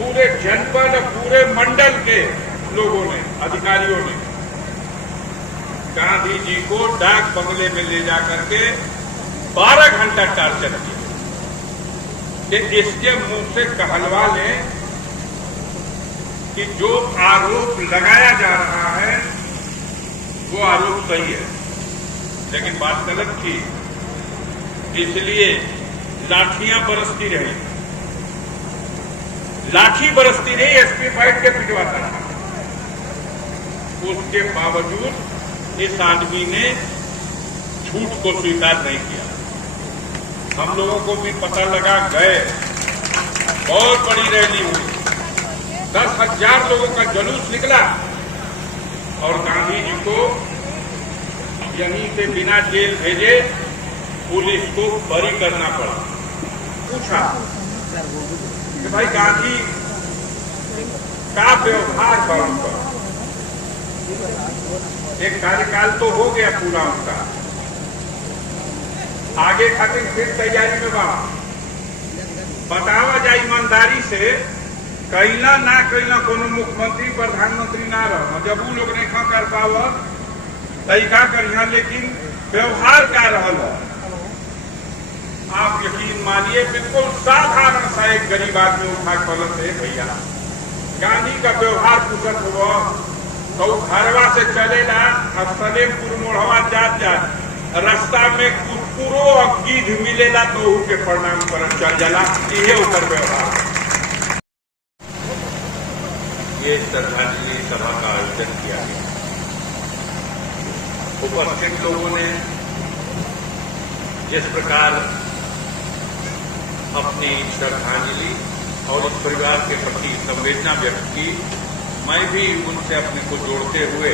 पूरे जनपद और पूरे मंडल के लोगों ने, अधिकारियों ने गांधी जी को डाक बंगले में ले जाकर के 12 घंटा टार्चर किया कि इसके मुंह से कहलवा लें कि जो आरोप लगाया जा रहा है वो आरोप सही है, लेकिन बात गलत थी। इसलिए लाठियां बरसती रही, लाठी बरसती रही, एसपी बैठ के पिटवाता रहा। उसके बावजूद इस आदमी ने झूठ को स्वीकार नहीं किया। हम लोगों को भी पता लगा, गए, बहुत बड़ी रैली हुई, 10,000 लोगों का जुलूस निकला और गांधी जी को यहीं से बिना जेल भेजे पुलिस को बरी करना पड़ा। पूछा कि भाई गांधी का व्यवहार था उनका, एक कार्यकाल तो हो गया पूरा उनका, आगे खातिर फिर तैयारी में बा, बतावा जाए ईमानदारी से, कैला ना कैला कोनो मुख्यमंत्री प्रधानमंत्री ना रह, जब वो लोग नहीं कर पाव तरीका करिया, लेकिन व्यवहार का रहल। आप यकीन मानिए, बिल्कुल साधारण सा एक गरीब आदमी उठा कलम से, भैया गांधी का व्यवहार पूछत हुआ तो घरवा से चलेला, सलेमपुर मोढ़वा जात रास्ता में कुकुरो और गिद्ध मिलेला तो के प्रणाम कर चल जाला, ये ऊपर व्यवहार। ये श्रद्धांजलि सभा का आयोजन किया गया। उपस्थित लोगों ने जिस प्रकार अपनी श्रद्धांजलि और इस परिवार के प्रति संवेदना व्यक्त की, मैं भी उनसे अपने को जोड़ते हुए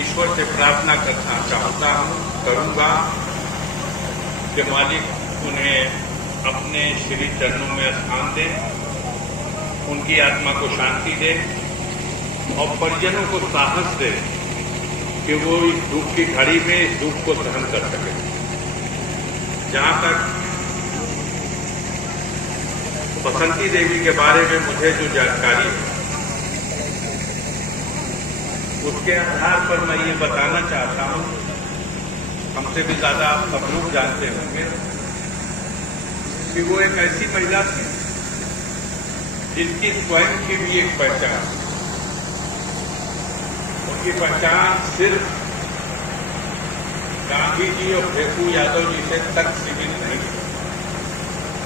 ईश्वर से प्रार्थना करना चाहता हूं, करूंगा कि मालिक उन्हें अपने श्री चरणों में स्थान दे, उनकी आत्मा को शांति दे और परिजनों को साहस दे कि वो इस दुख की घड़ी में इस दुख को सहन कर सके। जहां तक बसंती देवी के बारे में मुझे जो जानकारी है, उसके आधार पर मैं ये बताना चाहता हूं, हमसे भी ज्यादा आप सब लोग जानते होंगे कि वो एक ऐसी महिला थी जिनकी स्वयं की भी एक पहचान, उनकी पहचान सिर्फ गांधी जी और भेकू यादव जी से तक सीमित नहीं,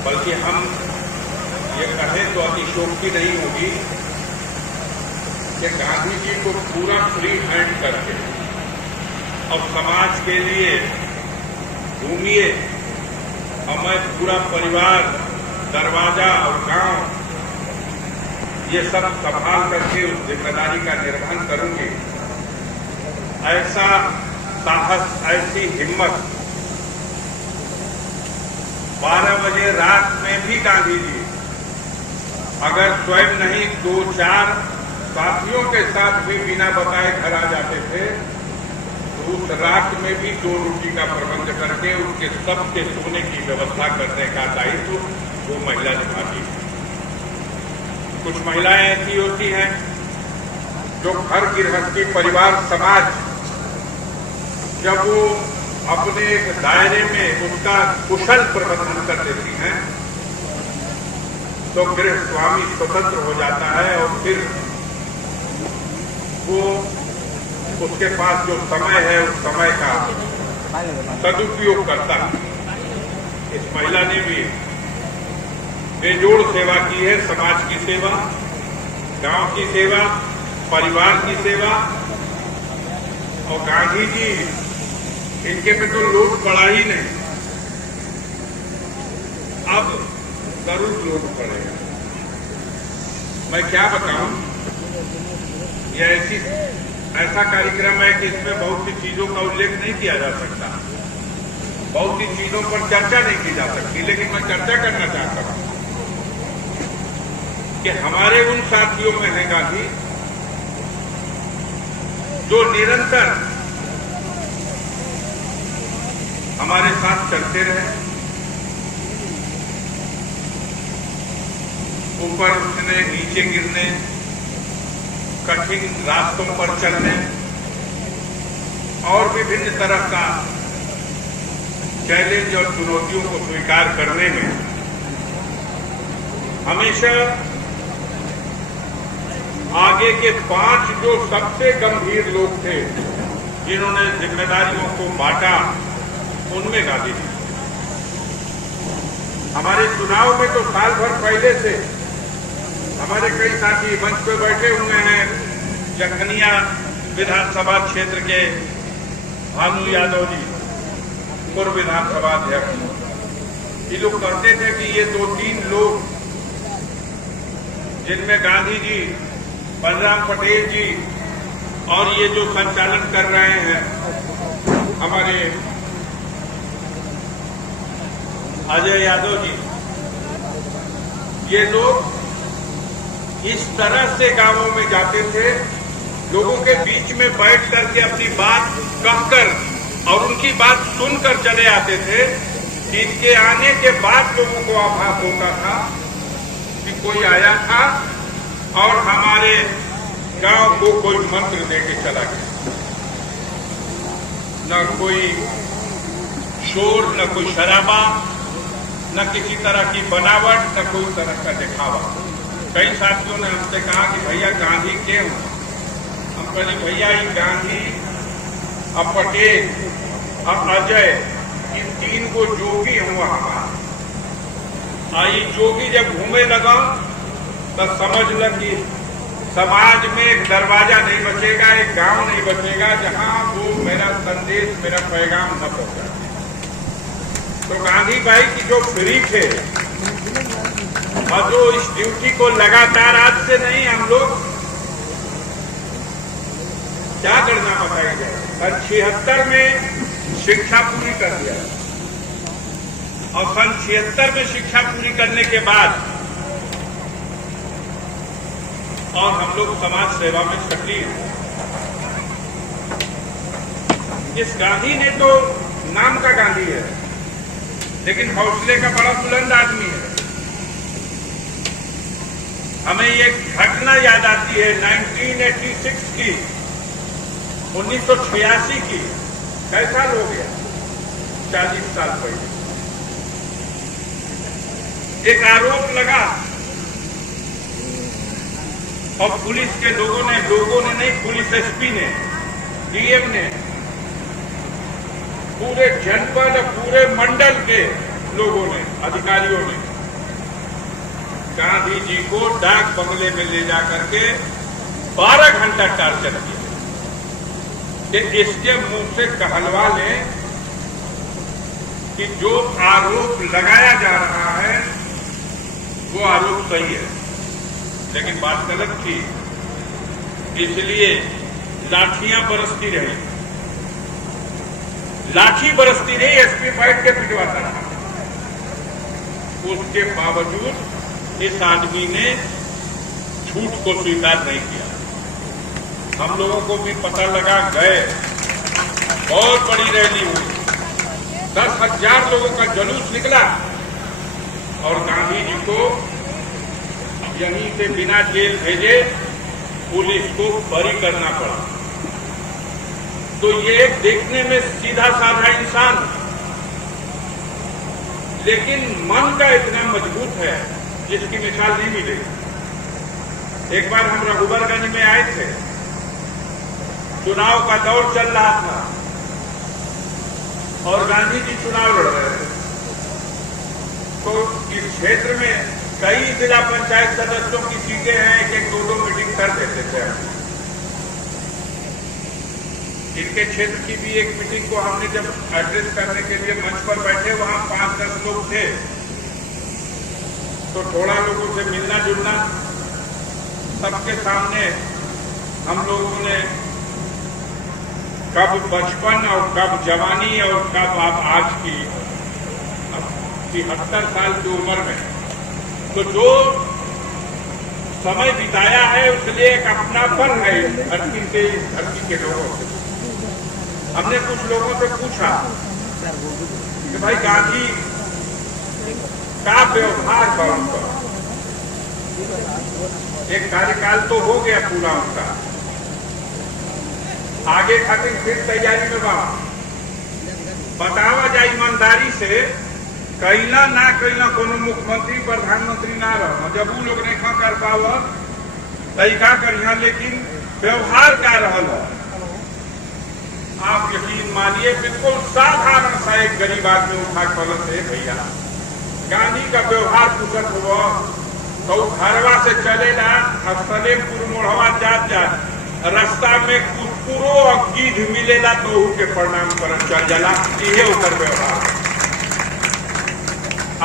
बल्कि हम ये कहें तो अतिशोक्ति नहीं होगी कि गांधी जी को पूरा फ्री हैंड करके और समाज के लिए घूमिए, और मैं पूरा परिवार, दरवाजा और गांव ये सब संभाल करके उस जिम्मेदारी का निर्वहन करूंगी, ऐसा साहस, ऐसी हिम्मत 12 बजे रात में भी गांधी जी अगर स्वयं नहीं 2-4 साथियों के साथ भी बिना बताए घर आ जाते थे, तो उस रात में भी 2 रोटी का प्रबंध करके उनके सबके सोने की व्यवस्था करने का दायित्व वो महिला निभाती है। कुछ महिलाएं ऐसी होती हैं जो घर गृहस्थी, परिवार, समाज, जब वो अपने एक दायरे में उसका कुशल प्रबंधन कर देती हैं तो गृह स्वामी स्वतंत्र हो जाता है और फिर वो उसके पास जो समय है उस समय का सदुपयोग करता है। इस महिला ने भी बेजोड़ सेवा की है, समाज की सेवा, गांव की सेवा, परिवार की सेवा, और गांधी जी इनके पे तो लोड पड़ा ही नहीं, अब जरूर लोड पड़ेगा। मैं क्या बताऊं, यह ऐसा कार्यक्रम है कि इसमें बहुत सी चीजों का उल्लेख नहीं किया जा सकता, बहुत सी चीजों पर चर्चा नहीं की जा सकती, लेकिन मैं चर्चा करना चाहता हूं कि हमारे उन साथियों में है गांधी जो निरंतर हमारे साथ चलते रहे, ऊपर उठने, नीचे गिरने, कठिन रास्तों पर चलने और विभिन्न तरह का चैलेंज और चुनौतियों को स्वीकार करने में हमेशा आगे के 5 जो सबसे गंभीर लोग थे जिन्होंने जिम्मेदारियों को बांटा, उनमें गांधी जी। हमारे चुनाव में तो साल भर पहले से हमारे कई साथी मंच पे बैठे हुए हैं। जखनिया विधानसभा क्षेत्र के भानु यादव जी, पूर्व विधानसभा अध्यक्ष, ये लोग कहते थे कि ये 2-3 लोग जिनमें गांधी जी, बलराम पटेल जी और ये जो संचालन कर रहे हैं हमारे अजय यादव जी, ये लोग इस तरह से गांवों में जाते थे, लोगों के बीच में बैठ करके अपनी बात कहकर और उनकी बात सुनकर चले आते थे कि इनके आने के बाद लोगों को आभास होता था कि कोई आया था और हमारे गांव को कोई मंत्र देके चला गया। न कोई शोर, न कोई शराबा, न किसी तरह की बनावट, न कोई तरह का दिखावा। कई साथियों ने हमसे कहा कि भैया गांधी के हो। हम कहे भैया ये गांधी, अब पटेल, अब अजय, इन 3 को जोगी हुआ हमारा। आई जोगी जब घूमे लगा तब समझ ल कि समाज में एक दरवाजा नहीं बचेगा, एक गांव नहीं बचेगा जहां वो मेरा संदेश, मेरा पैगाम न पहुंचा। तो गांधी भाई की जो फ्री थे और जो इस ड्यूटी को लगातार, आज से नहीं, हम लोग क्या करना बताइए, सन 76 में शिक्षा पूरी कर दिया और सन 76 में शिक्षा पूरी करने के बाद और हम लोग समाज सेवा में सक्रिय हैं। इस गांधी ने तो नाम का गांधी है, लेकिन हौसले का बड़ा बुलंद आदमी है। हमें ये घटना याद आती है 1986 की, 1986 की। कैसा हो गया 40 साल पहले। एक आरोप लगा और पुलिस के लोगों ने नहीं, पुलिस एसपी ने, डीएम ने, पूरे जनपद, पूरे मंडल के लोगों ने, अधिकारियों ने गांधी जी को डाक बंगले में ले जाकर के 12 घंटा टार्चर किया कि इसके मुंह से कहलवा लें कि जो आरोप लगाया जा रहा है वो आरोप सही है, लेकिन बात गलत थी। इसलिए लाठियां बरसती रही, लाठी बरसती रही, एसपी बैठ के पिटवाता रहा। उसके बावजूद इस आदमी ने झूठ को स्वीकार नहीं किया। हम लोगों को भी पता लगा, गए, बहुत बड़ी रैली हुई, 10,000 लोगों का जुलूस निकला और गांधी जी को यहीं से बिना जेल भेजे पुलिस को बरी करना पड़ा। तो ये एक देखने में सीधा साधा इंसान, लेकिन मन का इतना मजबूत है जिसकी मिसाल नहीं मिलेगी। एक बार हम रघुबरगंज में आए थे, चुनाव का दौर चल रहा था और गांधी जी चुनाव लड़ रहे थे। तो इस क्षेत्र में कई जिला पंचायत सदस्यों की सीटें हैं, 1-1, 2-2 मीटिंग कर देते थे। इनके क्षेत्र की भी एक मीटिंग को हमने जब एड्रेस करने के लिए मंच पर बैठे, वहां 5-10 लोग थे, तो थोड़ा लोगों से मिलना जुलना, सबके सामने हम लोगों ने कब बचपन और कब जवानी और कब आप आज की 73 साल की उम्र में तो जो समय बिताया है उसलिए एक अपनापन है धरती से, इस धरती के लोगों से। हमने कुछ लोगों से पूछा कि भाई गांधी का व्यवहार था उनका, एक कार्यकाल तो हो गया पूरा उनका, आगे खातिर फिर तैयारी में बा। बतावा जाए ईमानदारी से, कैला ना कैला कोनो मुख्यमंत्री प्रधानमंत्री ना रह, जब वो लोग नहीं कर पावत तरीका करिया, लेकिन व्यवहार क्या रहल है आप यकीन मानिए, बिल्कुल साधारण सा एक गरीब आदमी उठा कलम से भैया गांधी का व्यवहार पूछत हुआ तो घरवा से चलेला, सलेमपुर मोढ़वा जात रास्ता में कुकुरो और गिद्ध मिलेला तो के प्रणाम कर चल जाला, ये उतर व्यवहार।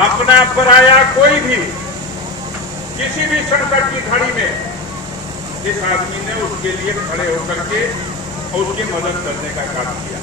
अपना पराया कोई भी किसी भी संकट की घड़ी में इस आदमी ने उसके लिए खड़े होकर के और उसकी मदद करने का काम किया।